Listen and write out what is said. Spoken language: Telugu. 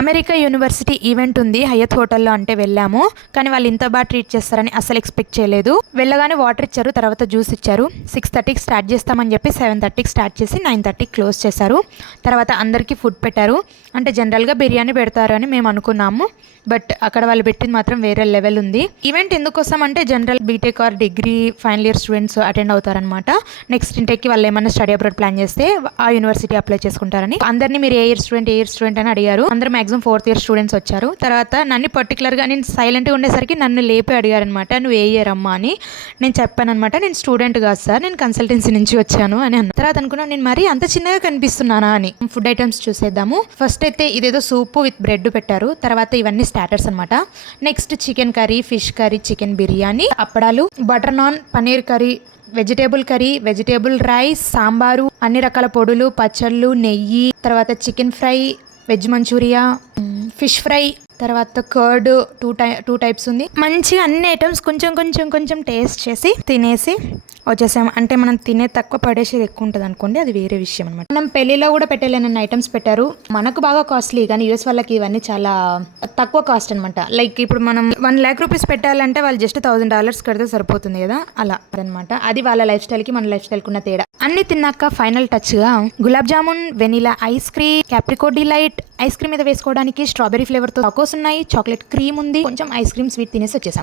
అమెరికా యూనివర్సిటీ ఈవెంట్ ఉంది హయత్ హోటల్లో, అంటే వెళ్ళాము. కానీ వాళ్ళు ఇంత బాగా ట్రీట్ చేస్తారని అసలు ఎక్స్పెక్ట్ చేయలేదు. వెళ్ళగానే వాటర్ ఇచ్చారు, తర్వాత జ్యూస్ ఇచ్చారు. 6:30కి స్టార్ట్ చేస్తామని చెప్పి 7:30కి స్టార్ట్ చేసి 9:30కి క్లోజ్ చేశారు. తర్వాత అందరికీ ఫుడ్ పెట్టారు. అంటే జనరల్గా బిర్యానీ పెడతారు అని మేము అనుకున్నాము, బట్ అక్కడ వాళ్ళు పెట్టింది మాత్రం వేరే లెవెల్ ఉంది. ఈవెంట్ ఎందుకోసం అంటే general BTech or degree final year students attend అవుతారనమాట. నెక్స్ట్ ఇంటెక్కి వాళ్ళు ఏమైనా స్టడీ అబ్రాడ్ ప్లాన్ చేస్తే ఆ యూనివర్సిటీ అప్లై చేసుకుంటారని. అందరినీ మీరు ఏ ఇయర్ స్టూడెంట్ అని అడిగారు. అందరూ మాక్సిమం 4th ఇయర్ స్టూడెంట్స్ వచ్చారు. తర్వాత నన్ను పర్టికులర్గా నేను సైలెంట్గా ఉండేసరికి నన్ను లేపి అడిగారనమాట, నువ్వు ఏ ఇయర్ అమ్మా అని. నేను చెప్పాను అనమాట, నేను స్టూడెంట్ కాదు సార్, నేను కన్సల్టెన్సీ నుంచి వచ్చాను అని అన్న. తర్వాత అనుకున్నాను, నేను మరీ అంత చిన్నగా కనిపిస్తున్నానా అని. ఫుడ్ ఐటమ్స్ చూసేద్దాము. ఫస్ట్ అయితే ఇదేదో సూప్ విత్ బ్రెడ్ పెట్టారు. తర్వాత ఇవన్నీ స్టార్టర్స్ అనమాట. Next chicken curry, fish curry, chicken biryani, అప్పడాలు, butter naan, paneer curry, vegetable curry, vegetable rice, sambar, అన్ని రకాల పొడులు, పచ్చళ్ళు, నెయ్యి, తర్వాత chicken fry, veg manchurian, fish fry, తర్వాత కర్డ్ టూ టైప్స్ ఉంది. మంచిగా అన్ని ఐటమ్స్ కొంచెం టేస్ట్ చేసి తినేసి వచ్చేసాం. అంటే మనం తినే తక్కువ పడేసేది ఎక్కువ ఉంటుంది అనుకోండి, అది వేరే విషయం అనమాట. మనం పెళ్లిలో కూడా పెట్టలేనన్న ఐటమ్స్ పెట్టారు. మనకు బాగా కాస్ట్లీ, కానీ యూఎస్ వాళ్ళకి ఇవన్నీ చాలా తక్కువ కాస్ట్ అనమాట. లైక్ ఇప్పుడు మనం 1 lakh రూపీస్ పెట్టాలంటే వాళ్ళు జస్ట్ $1000 కడితే సరిపోతుంది కదా, అలా అనమాట. అది వాళ్ళ లైఫ్ స్టైల్కి మన లైఫ్ స్టైల్కి ఉన్న తేడా. అన్ని తిన్నాక ఫైనల్ టచ్గా gulab jamun, vanilla ice cream, Caprico delight, ice cream మీద వేసుకోవడానికి స్ట్రాబెరీ ఫ్లేవర్తో చాకోస్ ఉన్నాయి, చాక్లెట్ క్రీమ్ ఉంది, కొంచెం ఐస్ క్రీమ్ స్వీట్ తినేసి వచ్చేసాం.